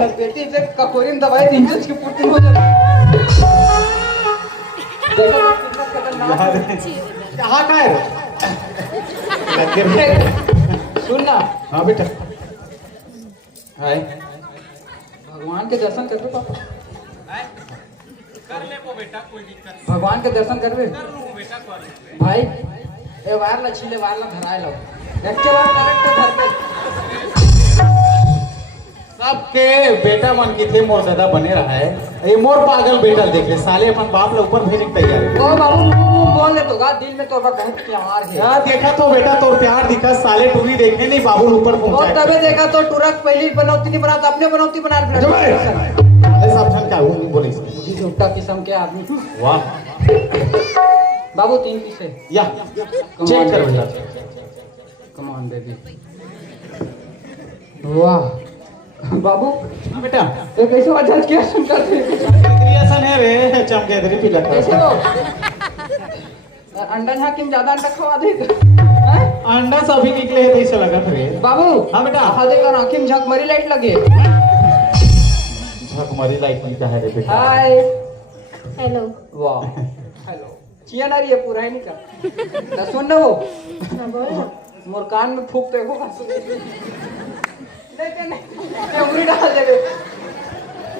बेटी से ककोरी में दवाई दी उसकी पूर्ति हो जाए। कहाँ का है? सुन ना। हाँ बेटा। हाय भगवान के दर्शन कर लो पापा। कर ले वो बेटा, कोई दिक्कत भगवान के दर्शन कर ले बेटा कर ले। भाई ए वार ला छिले वार ला धराए लो रखे बार डायरेक्ट घर पे सबके बेटा मन की थे मोर ज्यादा बने रहा है। ये मोर पागल बेटा देख ले साले अपन बाप ले ऊपर भेजने के तैयार है। ओ बाबू बोल ले तो गा दिल में तो बहुत प्यार है। क्या देखा तो बेटा तोर प्यार दिखा साले टूरी देखने नहीं बाबू ऊपर और पहुंचा। तबे देखा तो टुरक पहली बनौती नहीं बनाता अपने बनौती बना ले। सब जन क्या हुआ नहीं बोले जी झूठा किस्म के आदमी। वाह बाबू 3 पीस है या चेक कर बेटा। Come on baby. वाह बाबू हाँ बेटा ये कैसे वजह किया शंकर थे क्रिएशन है रे चमके इधर पीला कैसे हो अंडा झाकी में ज्यादा अंडा खवा दे हैं? अंडा सभी निकले है ऐसा लगा रे बाबू हाँ बेटा आखा देखा आंखें में झकमरी लाइट लगे। झकमरी लाइट नहीं है रे बेटा। Hi hello. वाह हेलो चिया ना रही है पूरा है नहीं का सुन ना वो हाँ बोलो। मोर कान में फूक देखो नहीं उंगली डाल दे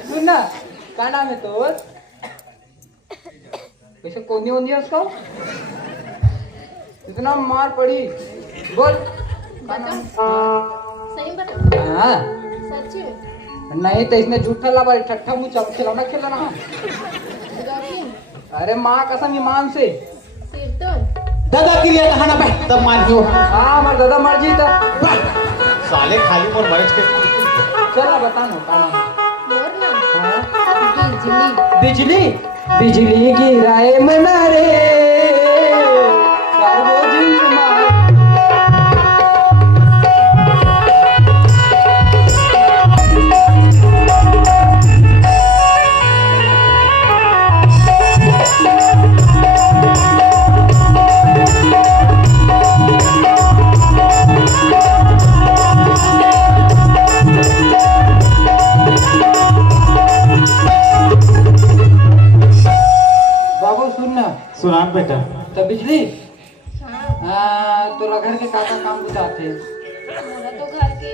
सुन ना क्या नाम है तो वैसे कौन होनी है उसका इतना मार पड़ी बोल क्या नाम? सही बता। हाँ सच्ची में? नहीं तो इसमें झूठा लगा ठट्ठा मुँह चल खिलौना खेलना। गौरी? अरे माँ कसम ईमान से सिर तो? दादा के लिए कहाना पे तब मान दियो। हाँ हमारे दादा मर जी था साले खाली और बैठ के चला बता ना क्या नाम है? मोर ना? हाँ? बिजली। बिजली बिजली गिराए मना रे सार्वजनिक मार। बाबू सुन ना सुनान बेटा। तो बिजली हाँ। तो घर के काका काम बुझाते मोरा तो घर के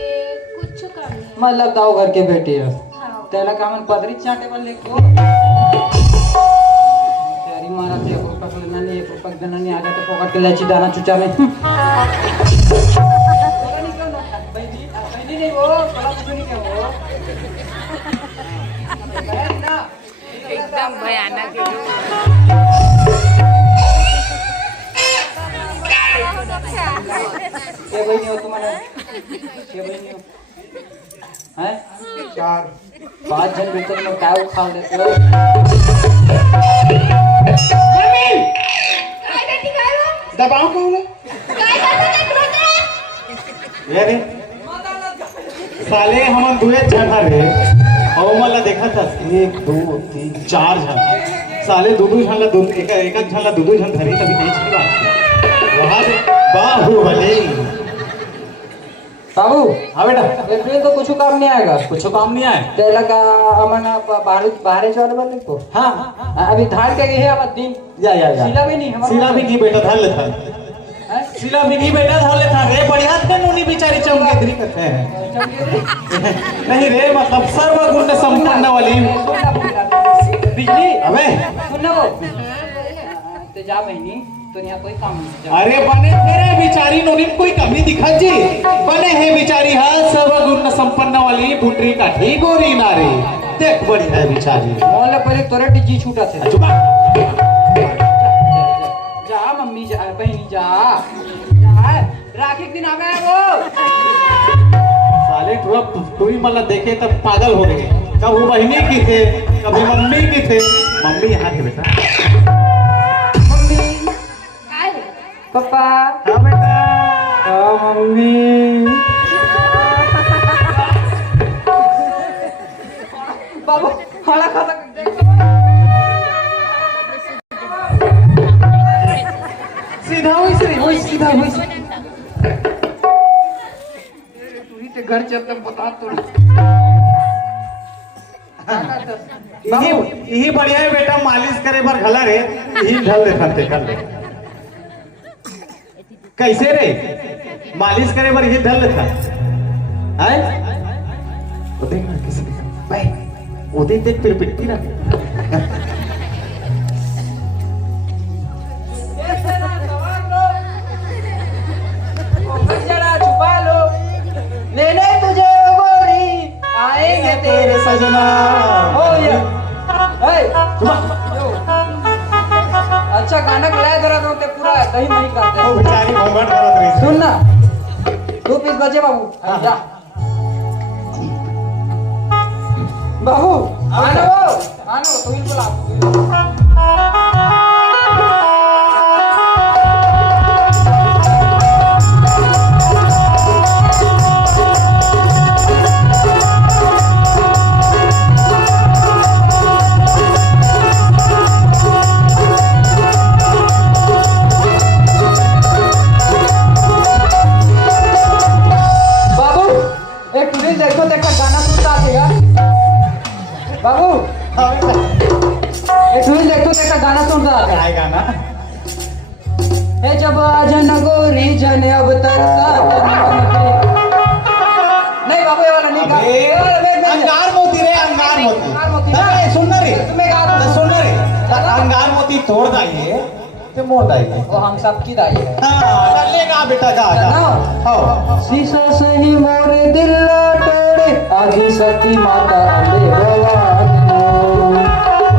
कुछ काम नहीं। मतलब दाव घर के बेटे है हाँ। तेला का मन पदरी चाटे वाले को तेरी मारा थे एक रुपया लेना नहीं एक रुपया देना नहीं आ जाते पकड़ के लाची दाना चुचा में नहीं वो बड़ा कुछ नहीं क्या वो एकदम भयानक क्या बहनी हो तुम्हारे क्या बहनी हो हैं 4 5 जन मिलकर में काय उठा लेते हो दबाओ कौन है? ये रे साले हम दुए जगह रे और मला देखा था 1 2 3 4 जन साले दो जन ला एक जन ला दो जन धरी तभी नहीं छिला वहां बाहुबली। बाबू हाँ बेटा इसमें तो कुछ काम नहीं आएगा कुछ काम नहीं आए। तेला का अमन बाहर चौड़ वाले को हाँ अभी धार के गए अब दिन या सिला भी नहीं हमारा सिला भी नहीं बेटा धर लेता हैं? सिला भी नहीं बेटा धर लेता रे बढ़िया थे नूनी बेचारी चमकेदरी करते हैं नहीं रे मतलब सर्वगुण संपन्न वाली बिजली अबे सुन वो तो जा बहनी तो यहाँ कोई काम नहीं अरे बने तेरे बिचारी नूनी में कोई कमी दिखा जी बने है बिचारी हाँ सर्वगुण संपन्न वाली पुत्री का ठीक गोरी नारी देख बड़ी है बिचारी मोहल्ले पहले तोरे जी छूटा थे चुप जा मम्मी जा बहनी जा राखी के दिन आ गया वो साले तू ही मतलब देखे तब पागल हो गए कब वो बहनी की थे कभी मम्मी की थे मम्मी यहाँ थे बेटा मम्मी काय? पापा हाँ बेटा मम्मी बाबू खाना खाता सीधा वही सीधा वही तू ही ते घर चलते बता तो यही बढ़िया है बेटा, मालिश करे पर घला रे, यही ढल देता थे कर ले। कैसे रे मालिश करे पर यही ढल देता है? वो देख ना किसी भाई, वो देख फिर पिटती ना। छुपा लो, लेने तुझे गोरी आएंगे तेरे सजना। अच्छा गाना खिलाया जरा तो ते पूरा दही नहीं करते। वो बेचारी घूंघट करत रही। सुन ना, 2 पीस बचे बाबू। जा बाबू, आनो तू ही बुला। बाबू देखो गाना सुन रहा है। काय गाना? हे जब जन गोरी जन अब तक नहीं बाबू, ये वाला नहीं गा। अंगार मोती रे, अंगार मोती। नहीं सुन रे, तुम्हें गा दो। सुन रे, अंगार मोती तोड़ दाइए ते मोड़ दाइए। वो हम सब की दाई है। हाँ लेगा बेटा, जा हाँ। शीशा सही मोरे दिल तोड़े, आदि सती माता अम्बे भवानी,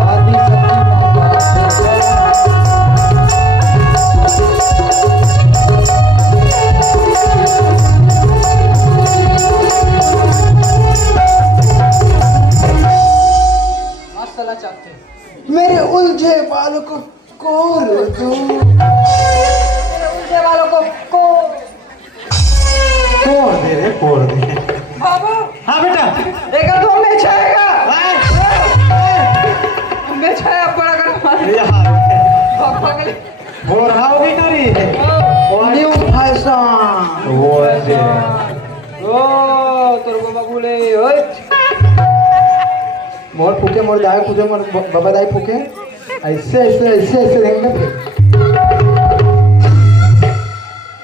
आदि सती माता अम्बे मस्त चाहते मेरे उलझे बालों को कोर दो, मेरे उलझे बालों को कोर दे रे, कोड़ दे। बाबू। हाँ बेटा, देखा तो मैं छाएगा, मैं छाया बड़ा कर पापा के लिए हो रहा होगी तारी न्यू फैशन। वो ऐसे ओ तेरे को बाबू ले ओए मोर फूके, मोर दाई फूके, मोर बाबा दाई फूके, ऐसे ऐसे ऐसे ऐसे रहेंगे फिर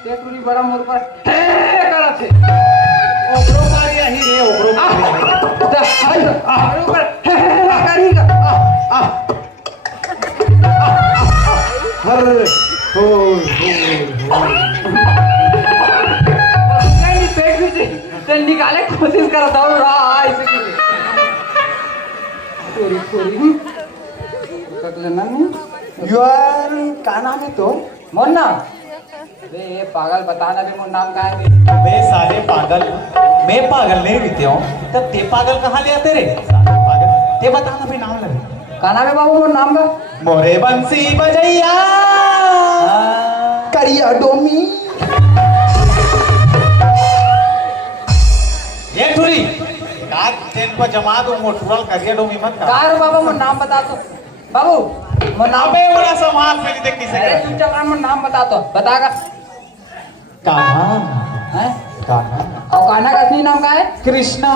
ये टूरी बड़ा मोर पर करा थे ओब्रो मारी यही रे, ओब्रो मारी दा हाय ऊपर करेगा हर हो नहीं पेट से निकाले कोशिश करता हूँ रहा ऐसे की पूरी पूरी कर लेना नहीं यार क्या नाम है तो मोर नाम बे पागल बताना भी मोर नाम क्या है बे साले पागल, मैं पागल नहीं रहती हूँ तब ते पागल कहाँ ले आते रे? साले पागल ते बताना भी नाम लगे। क्या नाम है बाबू मोर नाम का? मोरे बंसी बजैया करिया डोमी ये ठुरी काट तेन पर जमा दो मोटरल करिया डोमी मत का। कार बाबा मोर नाम बता दो बाबू मोर नाम अबे वाला सामान पे देख किसे अरे का चुपचाप मोर नाम बता दो बतागा कान्हा, हैं कान्हा और कान्हा का असली नाम क्या है? कृष्णा।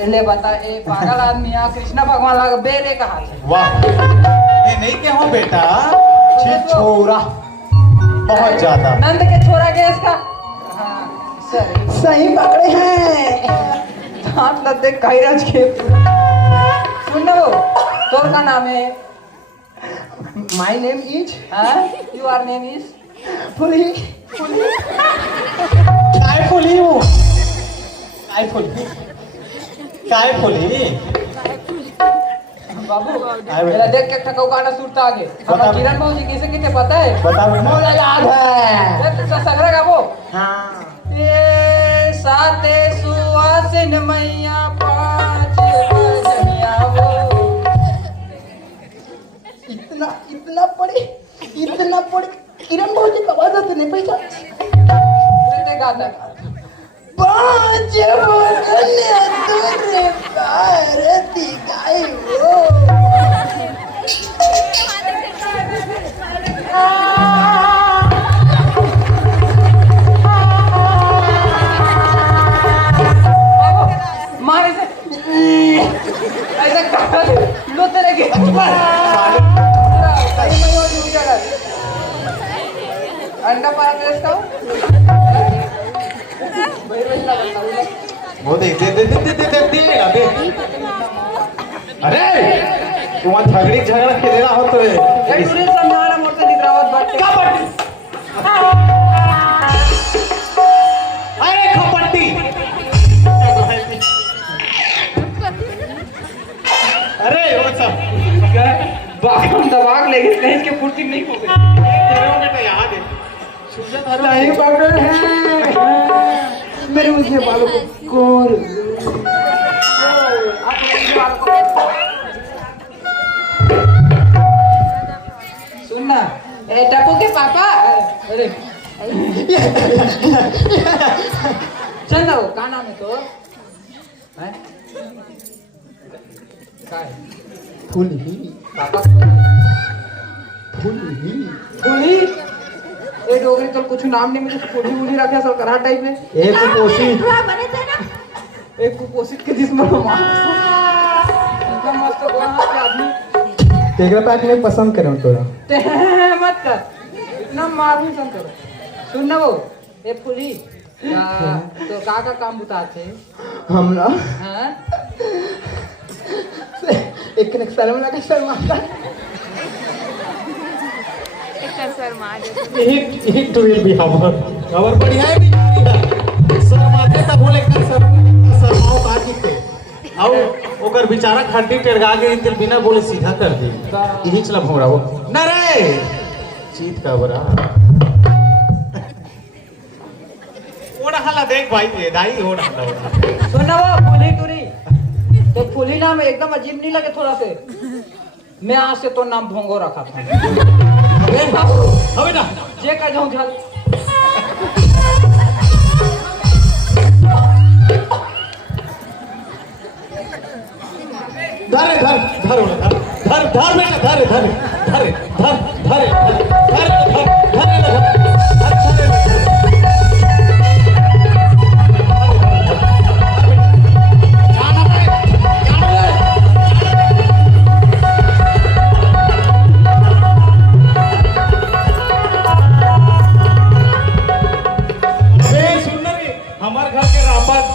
ले बता ए पागल आदमी यहाँ कृष्णा भगवान लगा बेरे कहा वाह ये नहीं क्या हो बेटा, छी छोरा बहुत ज्यादा। नंद के छोरा के इसका हाँ सही पकड़े हैं दांत लद्दे कैरज के सुन वो तोर का नाम है? My name is your name is fully काय फुली हो, काय फुली, काय फुली बाबू मेरा देख के ठकाऊ गाना सुरता आगे हमारा किरण बाबू जी कैसे कितने पता है? बता मोला याद है तुझा सगरा गाबो हाँ ये साते सुवासिन मैया 5 बजनिया वो इतना पड़े किरण बाबू जी आवाज आती नहीं पहचान गाता 5 बजनिया तुरे भारती गाई वो मारे से ऐसा लो तेरे के अंडा पाया देश का वो देख दे दे दे दे दे दे दे अरे तुम्हारा झगड़ी झगड़ा खेलेला हो तो ए तुरे समझाना मोटे दिखरावत बात क्या पट्टी अरे खपट्टी अरे वो सब बागम दबाग लेके कहीं के फुर्ती नहीं हो गई तेरे बेटा याद है नहीं पकड़ है मेरे मुझे बालों को कोर सुनना ए टप्पू के पापा अरे चल ना वो का नाम है तो हैं काय फुली पापा फुली फूली ए डोगरी तो कुछ नाम नहीं मुझे फूली फूली रखे सब करा टाइप में एक कुपोषित एक कुपोषित के जिस्म में मार इनका मस्त गोहा के आदमी तेरा पैक नहीं पसंद करो तोरा ते मत कर इतना मारू सन करो सुन ना वो ए फूली तो का काम बुताते हम ना हैं एक ने सलाम लगा शर्मा एक सर मार it will be our बढ़िया है भी सर माथे तब बोले कर सर माओ बाकी पे आओ ओकर बेचारा खड्डी टेढ़ा के इनके बिना बोले सीधा कर दी यही चला भौरा वो न रे चीत का बरा ओड़ा हला देख भाई ये दाई ओड़ा हला सुन ना वो फूली टूरी तो फूली नाम एकदम अजीब नहीं लगे थोड़ा से मैं आज से तो नाम भोंगो रखा था अबे ना जे का जाऊं झल धर धर धर धर धर बेटा धर धर धर धर धर धर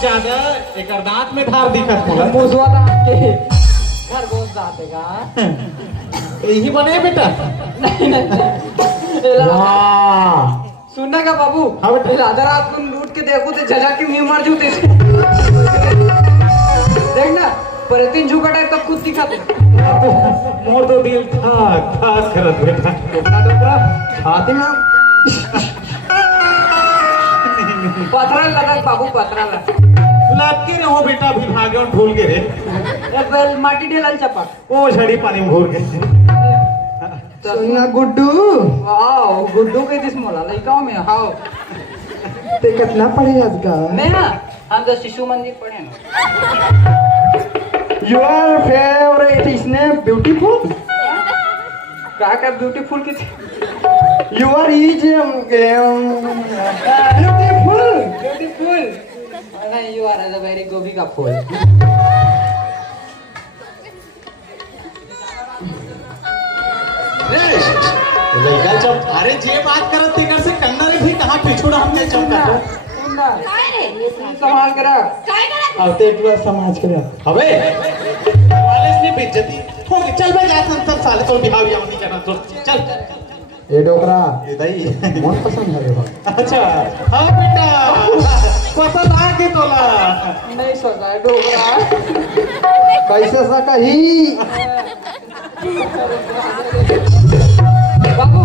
ज्यादा एक दांत में धार दिखत मोला मुझवा दांत के घर गोस दातेगा यही बने बेटा नहीं नहीं वाह सुनना का बाबू हाँ बेटा आधा रात को लूट के देखो तो जजा की मुंह मार जूते से देखना पर तीन झुका टाइप तब खुद दिखाते मोर तो दिल था करत बेटा टोकरा टोकरा छाती में पथरा लगा बाबू पथरा लगा लात के रे हो बेटा अभी भागे और भूल गए रे एक बेल माटी डेलल चपक वो झड़ी पानी में भूल गए सुनना गुड्डू वाओ गुड्डू के दिस मोला लइकाओ में हाओ ते कितना पढ़े आज का मैं ना हम तो शिशु मंदिर पढ़े ना योर फेवरेट इसने ब्यूटीफुल का ब्यूटीफुल की थी योर इज ब्यूटीफुल ब्यूटीफुल नहीं यू आर अ वेरी गोभी का फूल लइका जब अरे जे बात करत तिकर से कन्नर भी कहां पिछुड़ा हमने चमका संभाल के रख अब ते पूरा समाज के रख अबे कॉलेज में बेइज्जती हो गई चल बे जा सब साले तो बिहाव यहाँ नहीं करना तो चल ए डोकरा ये दई बहुत पसंद है रे भाई अच्छा हां बेटा पसंद आ के तोला नहीं सोचा है डोगरा कैसे सकही बाबू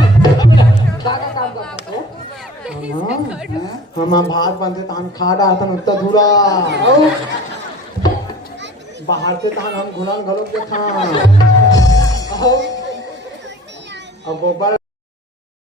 का काम करते हो हम भात बनते तहन खा डालतन उत्ता धुरा बाहर से तहन हम घुलन घलो के खा अब गोबर